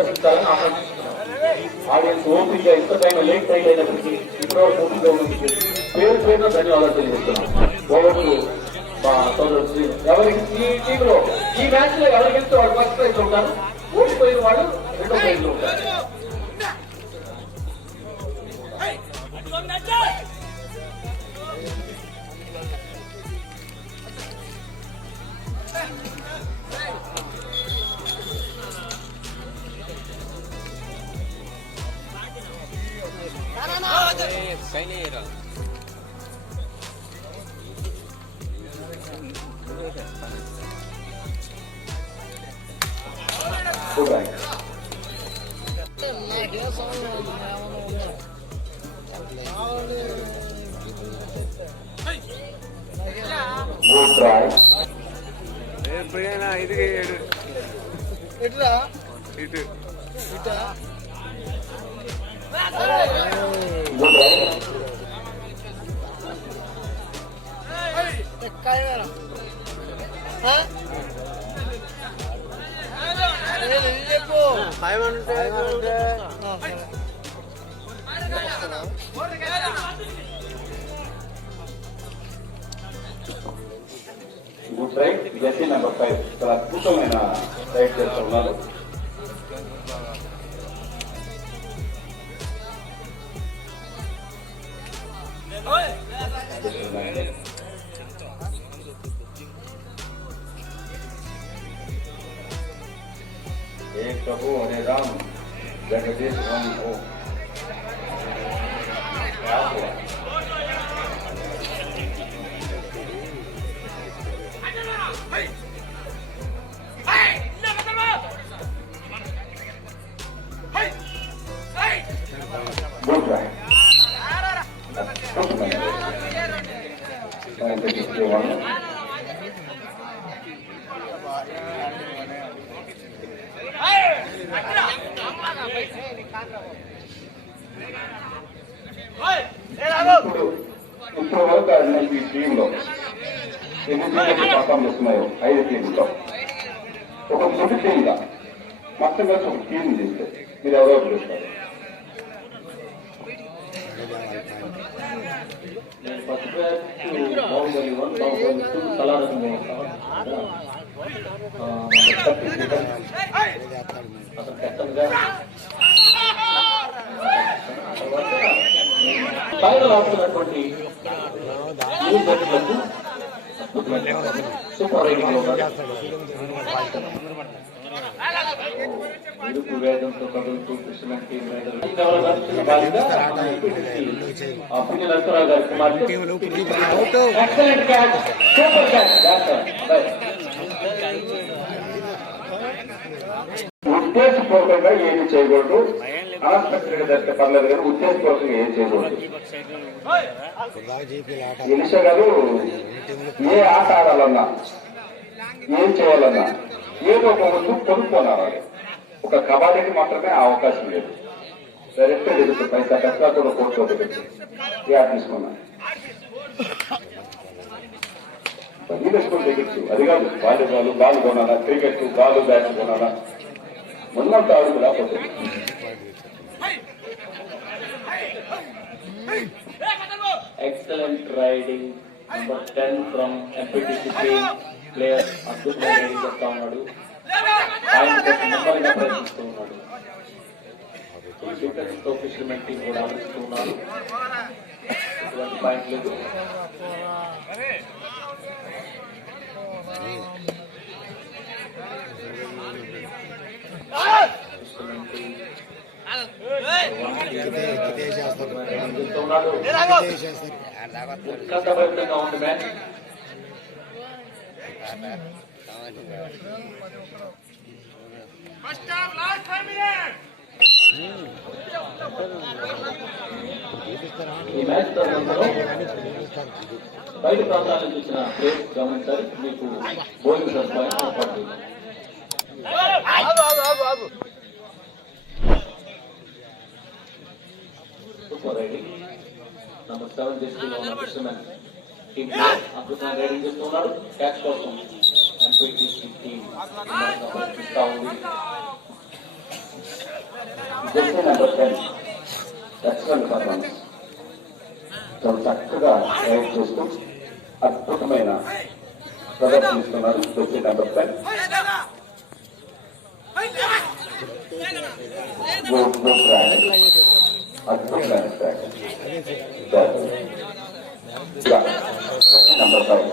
ప్రదర్శించాలని ఆకాంక్షిస్తున్నాం. Audience ఓపిక ఎంతకైనా late time అయినప్పటికీ ఇప్పటివరకు ఓపిక ఉన్నందుకు పేరున ధన్యవాదాలు తెలియజేస్తున్నాం. ఓవర్లు మా సోదరుడు శ్రీ ఎవరికి ఈ టీంలో ఈ మ్యాచ్ లో ఎవరు గెలిస్తే వాళ్ళు ఫస్ట్ ప్రైజ్ లో ఉంటారు, ఓడిపోయిన వాళ్ళు రెండో ప్రైజ్ లో ఉంటారు. గుడ్ రైట్ జెర్సీ నెంబర్ 5 చాలా అద్భుతమైన రైడ్ చేస్తున్నారు. एक प्रभु हरे राम जगदीश राम हो. Good try. ఇప్పుడు వరకు ఆడిన ఈ టీంలో ఎన్ని టీంలు పర్ఫామ్ చేస్తున్నాయో 5 టీంలో ఒక ఫుడ్ టీంగా మొత్తం కలిసి ఒక టీం చేస్తే మీరు ఎవరో చూస్తారు. ఫస్ట్ బాహుబలి 1 బాహుబలి 2 సలారం అతను కెప్టెన్గా ఫైనల్ ఆడుతున్నటువంటి సూపర్ రైడింగ్ లో ఇరుకు వేదంతో కదులుతూ కృష్ణ నరసరావు గారి కుమార్తె ఎక్సలెంట్ క్యాచ్, సూపర్ క్యాచ్. ఉద్దేశపూర్వకంగా ఏమి చేయకూడదు, అన్ఎక్స్పెక్టెడ్ జరిగితే పర్లేదు కానీ ఉద్దేశపూర్వకంగా ఏం చేయకూడదు. నిమిష గారు ఏ ఆట ఆడాలన్నా ఏం చేయాలన్నా ఏదో ఒక వస్తువు కొనుక్కోవాలి. ఒక కబడ్డీకి మాత్రమే ఆ అవకాశం లేదు. డైరెక్ట్ ఎదుగుతుంది పైసా కష్టా కూడా కోర్టు ఏ ఆట తీసుకున్నా తీసుకొని దిగచ్చు. అది కాదు వాలీబాల్ బాల్ కొనాలా, క్రికెట్ బాల్ బ్యాట్ కొనాలా, మొన్నంత ఆడుకు రాకపోతే excellent raiding number 10 from MPTC player అద్భుతంగా రైడింగ్ చేస్తా ఉన్నాడు. పాయింట్ కోసం నెమ్మదిగా ప్రయత్నిస్తూ ఉన్నాడు. తో ఫిషర్మెన్ టీం కూడా ఆడిస్తూ ఉన్నారు. ఎటువంటి పాయింట్ లేదు. ఉత్కంఠభరితంగా ఉంది మ్యాచ్. ఈ మ్యాచ్ తరుణంలో బయట ప్రాంతాల నుంచి వచ్చిన ప్లేస్ గమనించాలి. మీకు బౌలింగ్ సదుపాయం ఏర్పడుతుంది. సూపర్ రైడింగ్ నంబర్ 7 డిస్ట్రిక్ట్ లో ఉన్న ఫిషర్మెన్ టీం అద్భుతంగా రైడింగ్ చేస్తున్నారు. క్యాచ్ కోసం ఎంపీటీసీ టీం ఇస్తా ఉంది. Jersey number 10 excellent performance. చాలా చక్కగా రైడ్ చేస్తూ అద్భుతమైన ప్రదర్శనిస్తున్నారు జెర్సీ నెంబర్ 10. అద్భుతమైన track. Number 5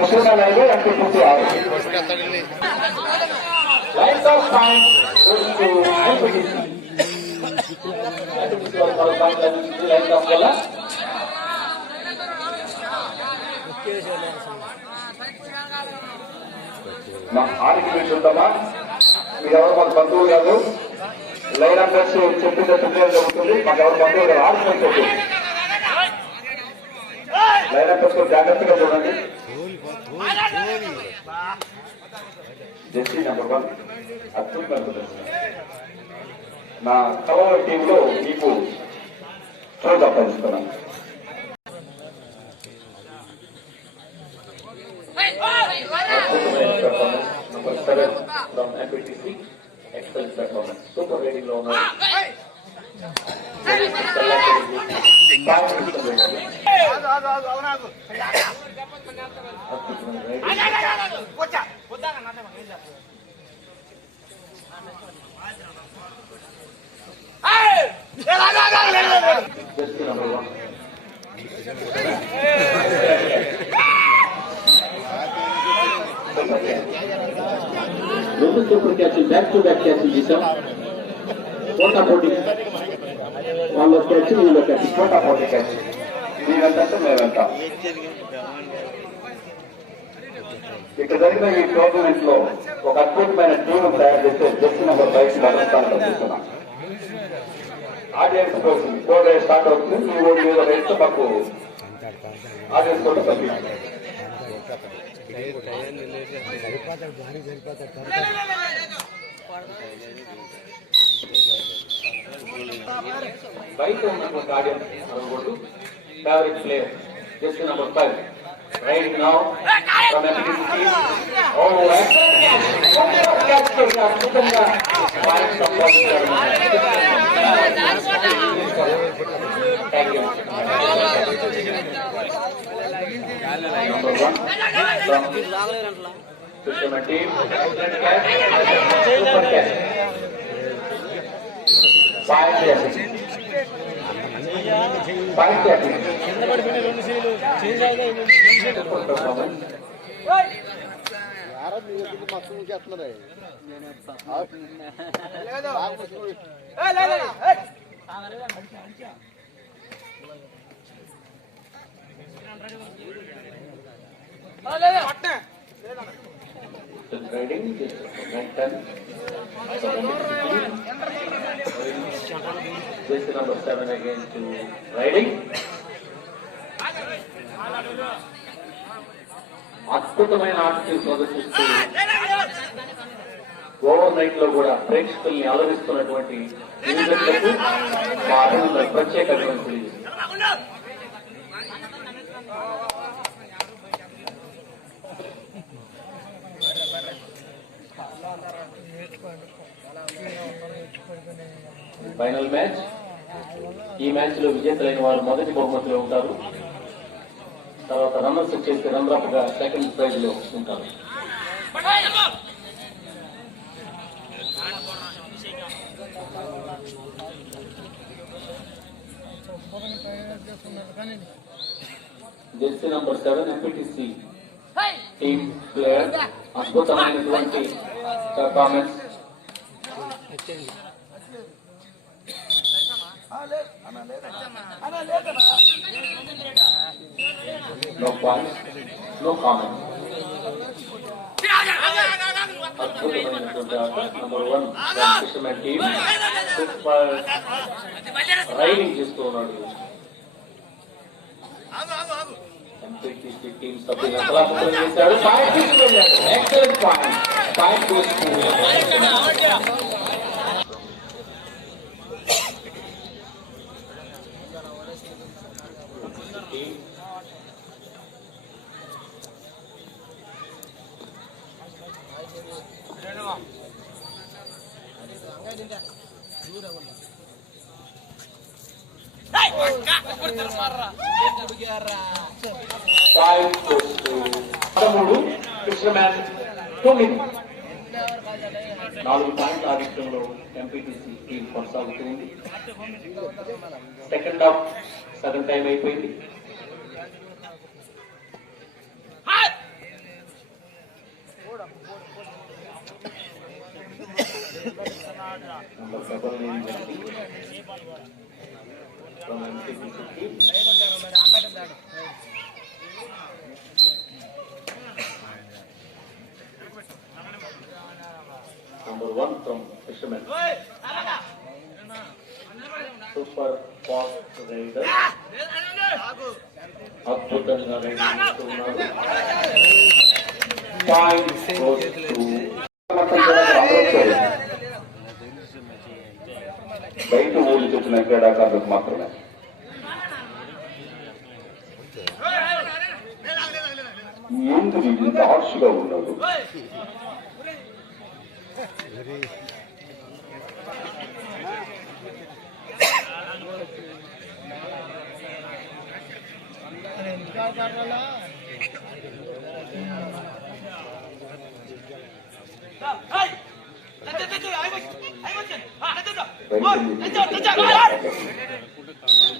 ముసల్మాన్ 5 MPTC 6. Lines of time MPTC lines of వల్ల ఆర్గ్యుమెంట్స్ ఉందమ్మా. మీరెవరు మాకు బంధువులు కాదు. లైన్ అండర్స్ చెప్పిందే జరుగుతుంది. మాకు ఎవరు బంధువులు కాదు. ఆర్గ్యుమెంట్ వద్దు. లైన్ అండర్స్ జాగ్రత్తగా చూడండి. జెర్సీ నెంబర్ 1 అద్భుతమైన ప్రదర్శన. నా కలవ టీంలో మీకు చోటు అప్పగిస్తున్నాను. Number 7 from MPTC, excellent performance. Super rating లో ఉన్నారు. Just number 1. రెండు సూపర్ క్యాచ్లు బ్యాక్ టు బ్యాక్ క్యాచ్లు చేశాం. పోటా పోటీ వాళ్ళ క్యాచ్ వీళ్ళ క్యాచ్ పోటా పోటీ క్యాచ్. మీరంటే మేమంతా ఇక్కడ జరిగిన ఈ టోర్నమెంట్ లో ఒక అద్భుతమైన టీం తయారు చేస్తే జెర్సీ నెంబర్ 5 ప్రదర్శనకు పంపిస్తున్నాం. ఆడియన్స్ కోసం 4 days స్టార్ట్ అవుతుంది. మీ ఓడి మీద రేట్తో మాకు ఆడియన్స్ కూడా పంపిస్తుంది. బయట ఉన్నటువంటి ఆడియన్స్ అనుకోండి. Favourite player Jersey number 5 right now from MPTC. అద్భుతంగా Number 1 from Krishna team, excellent catch, super catch. 5 catches. 5 catches. Riding is 10. This is number 7 again to riding. అద్భుతమైన ఆటలు ప్రదర్శిస్తూ ఓవర్ నైట్ లో కూడా ప్రేక్షకుల్ని అలరిస్తున్నటువంటి ప్రత్యేక అభినందనలు. Final match. ఈ మ్యాచ్ లో విజేతలైన వారు మొదటి బహుమతిలో ఉంటారు. తర్వాత రన్నర్స్ వచ్చేసి రన్నర్ గా సెకండ్ ప్రైజ్ లో ఉంటారు. Jersey number 7 MPTC team player అద్భుతమైనటువంటి performance. No points, no comments. Number 1 fisherman team super riding చేస్తూ ఉన్నాడు. MPTC టీమ్ సభ్యులు అసలు చేశారు. Excellent point goes to కృష్ణమ్యాన్ 9. 4 పాయింట్ల ఆధిక్యంలో ఎంపీటీసీ టీం కొనసాగుతుంది. సెకండ్ హాఫ్ సగం టైం అయిపోయింది. Number 1 from Fisherman. Super fast rider. అద్భుతంగా రైడింగ్ చేస్తున్నారు. Point goes to బయట ఊళ్ళు చెప్పిన క్రీడాకారులకు మాత్రమే. ఎందుకు ఇంత హార్ష్గా ఉన్నాడు?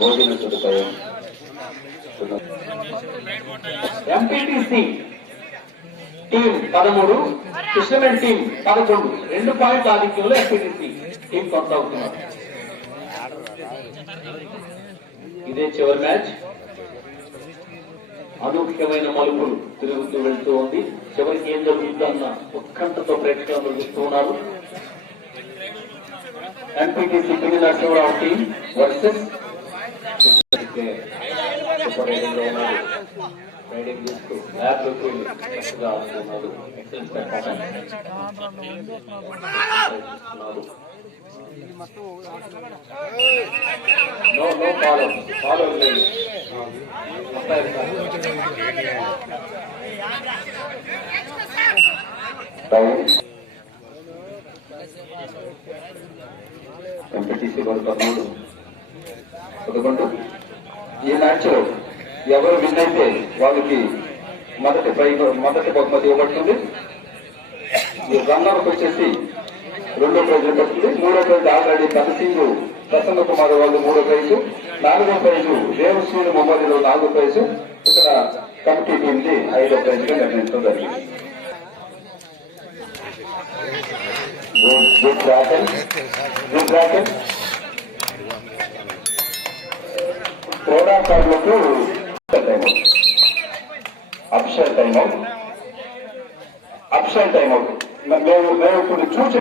భోజన సదుపాయం ఎంపీటీసీ టీం 13, కృష్ణమెన్ టీం 11. 2 పాయింట్ల ఆధిక్యంలో ఎంపీటీసీ టీం కొనసాగుతున్నారు. ఇదే చివరి మ్యాచ్. అనూఖ్యమైన మలుపులు తిరుగుతూ వెళ్తూ ఉంది. చివరికి ఏం జరుగుతుందన్న ఉత్కంఠతో ప్రేక్షకులు చూస్తూ ఉన్నారు. ఎంపీటీసీ పిల్లి నరసింహరావు టీం వర్సెస్ రైడింగ్ చేస్తూ చక్కగా ఆడుతున్నారు. Excellent performance. నో ఫాలో లేదు. ఎంపీటీసీ 13. ఈ మ్యాచ్ ఎవరు విన్ అయితే వాళ్ళకి మొదటి బహుమతి ఇవ్వబడుతుంది. రన్నర్కి వచ్చేసి 2వ ప్రైజ్ ఇవ్వబడుతుంది. 3వ ప్రైజ్ ఆల్రెడీ తలసింగు ప్రసన్న కుమార్ వాళ్ళు 3వ ప్రైజు, 4వ ప్రైజు దేవశ్రీని మొమ్మదిలో 4వ ప్రైజు. ఇక్కడ కమిటీ టీంకి 5వ ప్రైజ్గా నిర్ణయించడం జరిగింది. గుడ్ బ్రాకెట్ క్రీడాకారులకు అప్షల్ టైం అవుట్. మేము ఇప్పుడు చూసి